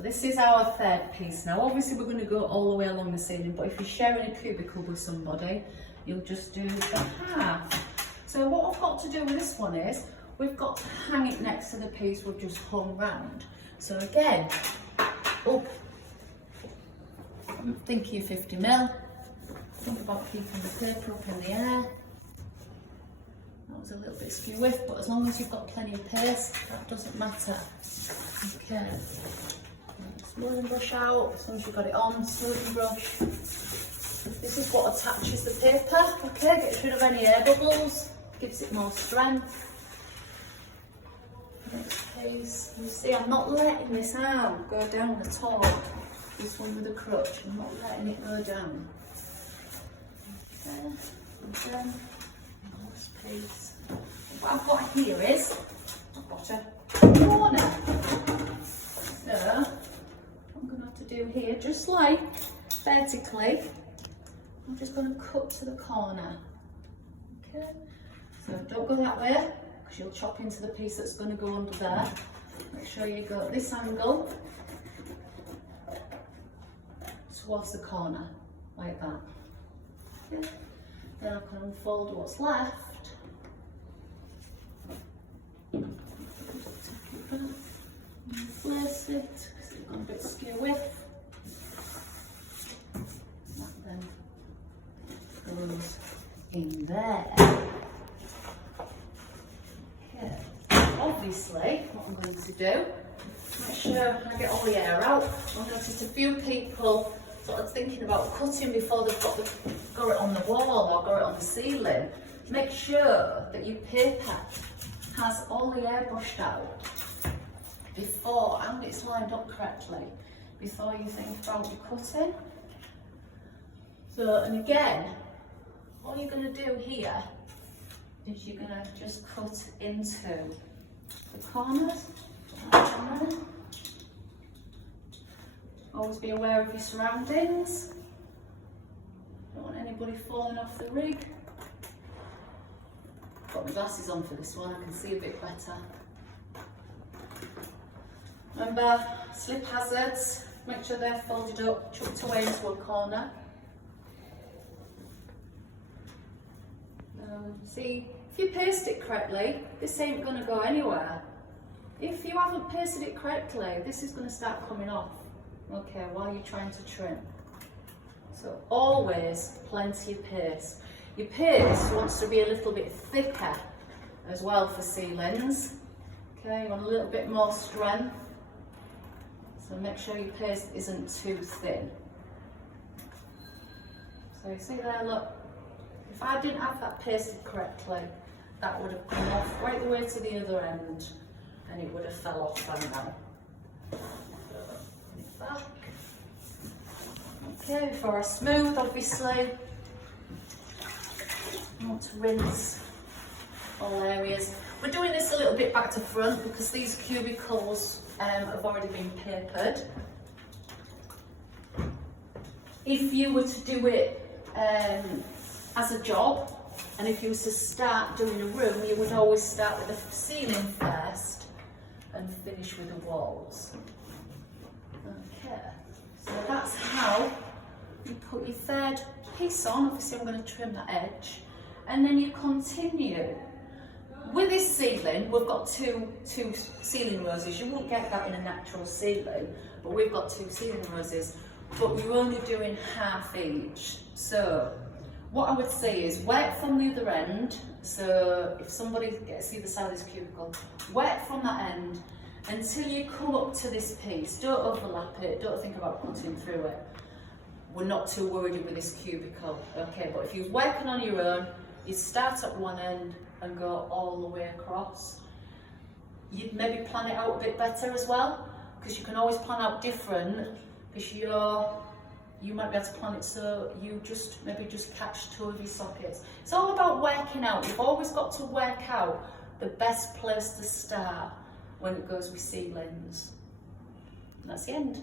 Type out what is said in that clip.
So this is our third piece. Now obviously we're going to go all the way along the ceiling, but if you're sharing a cubicle with somebody, you'll just do the half. So what I've got to do with this one is, we've got to hang it next to the piece we've just hung round. So again, up, think your 50mm, think about keeping the paper up in the air. That was a little bit skew width, but as long as you've got plenty of paste, that doesn't matter. Okay, smoothing brush out, as long as you've got it on, smoothing brush. This is what attaches the paper, okay, gets rid of any air bubbles, gives it more strength. Next piece, you see I'm not letting this arm go down at all. This one with the crutch, I'm not letting it go down. Okay, and then last piece. What I've got here is, I've got a corner. So, what I'm going to have to do here, just like vertically, I'm just going to cut to the corner. Okay, so don't go that way, because you'll chop into the piece that's going to go under there. Make sure you go at this angle towards the corner, like that. Okay. Then I can unfold what's left. Place it, because it's got a bit skew width. That then goes in there. Okay. Obviously, what I'm going to do, make sure I get all the air out. I've noticed a few people sort of thinking about cutting before they've got it on the wall or got it on the ceiling. Make sure that your paper has all the air brushed out before, and it's lined up correctly, before you think about your cutting. So, and again, all you're going to do here is you're going to just cut into the corners. Always be aware of your surroundings. Don't want anybody falling off the rig. Got my glasses on for this one, I can see a bit better. Remember, slip hazards, make sure they're folded up, chucked away into a corner. See, if you paste it correctly, this ain't going to go anywhere. If you haven't pasted it correctly, this is going to start coming off, okay, while you're trying to trim. So always plenty of paste. Your paste wants to be a little bit thicker as well for ceilings. Okay, you want a little bit more strength. So make sure your paste isn't too thin. So you see there, look, if I didn't have that pasted correctly, that would have come off right the way to the other end and it would have fell off by now. So, back. Okay, before I smooth, obviously, I want to rinse all areas. We're doing this a little bit back to front because these cubicles have already been papered. If you were to do it as a job, and if you were to start doing a room, you would always start with the ceiling first and finish with the walls. Okay, so that's how you put your third piece on. Obviously I'm going to trim that edge, and then you continue. With this ceiling, we've got two ceiling roses. You won't get that in a natural ceiling, but we've got two ceiling roses, but we're only doing half each. So what I would say is work from the other end. So if somebody gets either side of this cubicle, work from that end until you come up to this piece. Don't overlap it, don't think about cutting through it. We're not too worried with this cubicle, okay? But if you're working on your own, you start at one end and go all the way across. You'd maybe plan it out a bit better as well, because you can always plan out different, because you might be able to plan it so you maybe just catch two of your sockets. It's all about working out. You've always got to work out the best place to start when it goes with ceilings. And that's the end.